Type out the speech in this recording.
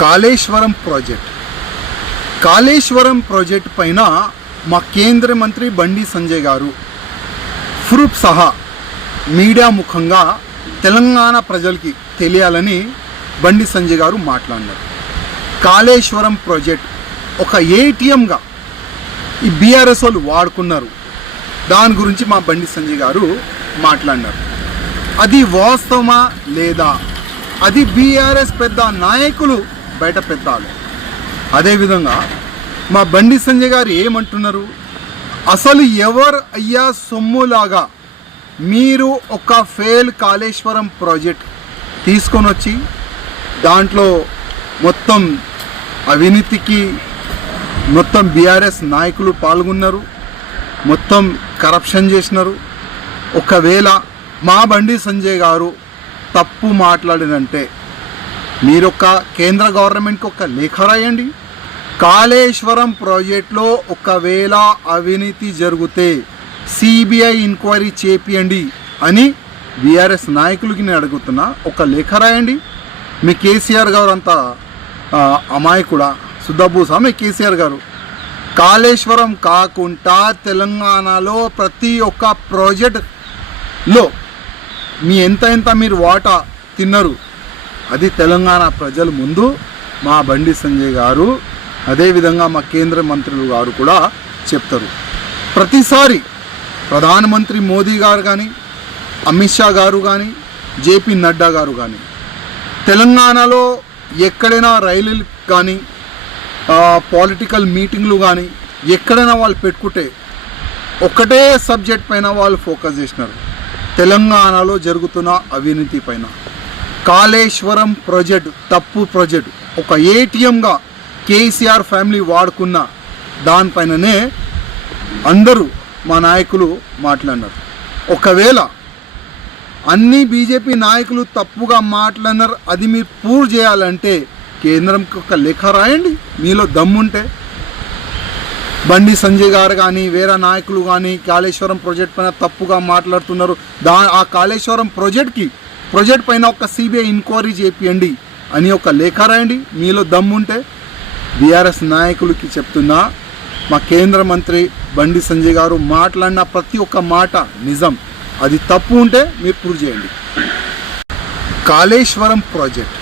Kaleshwaram project పైన మా కేంద్ర మంత్రి బండి సంజయ్ గారు ప్రూఫ్ సహా మీడియా ముఖంగా తెలంగాణ ప్రజలకి తెలియాలని బండి సంజయ్ గారు మాట్లాడినారు. కాళేశ్వరం ప్రాజెక్ట్ ఒక ఏటీఎంగా ఈ బీఆర్ఎస్ వాళ్ళు వాడుకున్నారు. దాని గురించి మా బండి సంజయ్ గారు మాట్లాడినారు. అది వాస్తవమా లేదా, అది బీఆర్ఎస్ పెద్ద నాయకులు బయట పెట్టాలి. అదేవిధంగా మా బండి సంజయ్ గారు ఏమంటున్నారు, అసలు ఎవరు అయ్యా సొమ్ములాగా మీరు ఒక ఫెయిల్ కాళేశ్వరం ప్రాజెక్ట్ తీసుకొని వచ్చి దాంట్లో మొత్తం అవినీతికి మొత్తం బీఆర్ఎస్ నాయకులు పాల్గొన్నారు, మొత్తం కరప్షన్ చేసినారు. ఒకవేళ మా బండి సంజయ్ గారు తప్పు మాట్లాడినంటే మీరొక కేంద్ర గవర్నమెంట్కి ఒక లేఖ రాయండి. కాళేశ్వరం ప్రాజెక్టులో ఒకవేళ అవినీతి జరిగితే సిబిఐ ఎంక్వైరీ చేపియండి అని బీఆర్ఎస్ నాయకులకి నేను అడుగుతున్నా. ఒక లేఖ రాయండి. మీ కేసీఆర్ గారు అంత అమాయకుడా, సుద్దబూసా మీ కేసీఆర్ గారు? కాళేశ్వరం కాకుండా తెలంగాణలో ప్రతి ఒక్క ప్రాజెక్టులో మీ ఎంత మీరు వాటా తిన్నారు అది తెలంగాణ ప్రజల ముందు మా బండి సంజయ్ గారు, అదేవిధంగా మా కేంద్ర మంత్రులు గారు కూడా చెప్తారు. ప్రతిసారి ప్రధానమంత్రి మోదీ గారు కానీ, అమిత్ షా గారు కానీ, జేపీ నడ్డా గారు కానీ తెలంగాణలో ఎక్కడైనా రైలులు కానీ పొలిటికల్ మీటింగ్లు కానీ ఎక్కడైనా వాళ్ళు పెట్టుకుంటే ఒకటే సబ్జెక్ట్ పైన వాళ్ళు ఫోకస్ చేసినారు, తెలంగాణలో జరుగుతున్న అవినీతి పైన. కాళేశ్వరం ప్రాజెక్టు తప్పు ప్రాజెక్టు, ఒక ఏటీఎంగా కేసీఆర్ ఫ్యామిలీ వాడుకున్న దానిపైననే అందరూ మా నాయకులు మాట్లాడినారు. ఒకవేళ అన్ని బీజేపీ నాయకులు తప్పుగా మాట్లాడినారు, అది మీరు ప్రూవ్ చేయాలంటే కేంద్రంకి ఒక లేఖ రాయండి. మీలో దమ్ముంటే బండి సంజయ్ గారు కానీ వేరే నాయకులు కానీ కాళేశ్వరం ప్రాజెక్ట్ పైన తప్పుగా మాట్లాడుతున్నారు, ఆ కాళేశ్వరం ప్రాజెక్ట్ పైన ఒక సిబిఐ ఎంక్వైరీ చేపియండి అని ఒక లేఖ రాయండి. మీలో దమ్ముంటే బీఆర్ఎస్ నాయకులకి చెప్తున్నా, మా కేంద్ర మంత్రి బండి సంజయ్ గారు మాట్లాడిన ప్రతి ఒక్క మాట నిజం, అది తప్పు ఉంటే మీరు ప్రూవ్ చేయండి. కాళేశ్వరం ప్రాజెక్ట్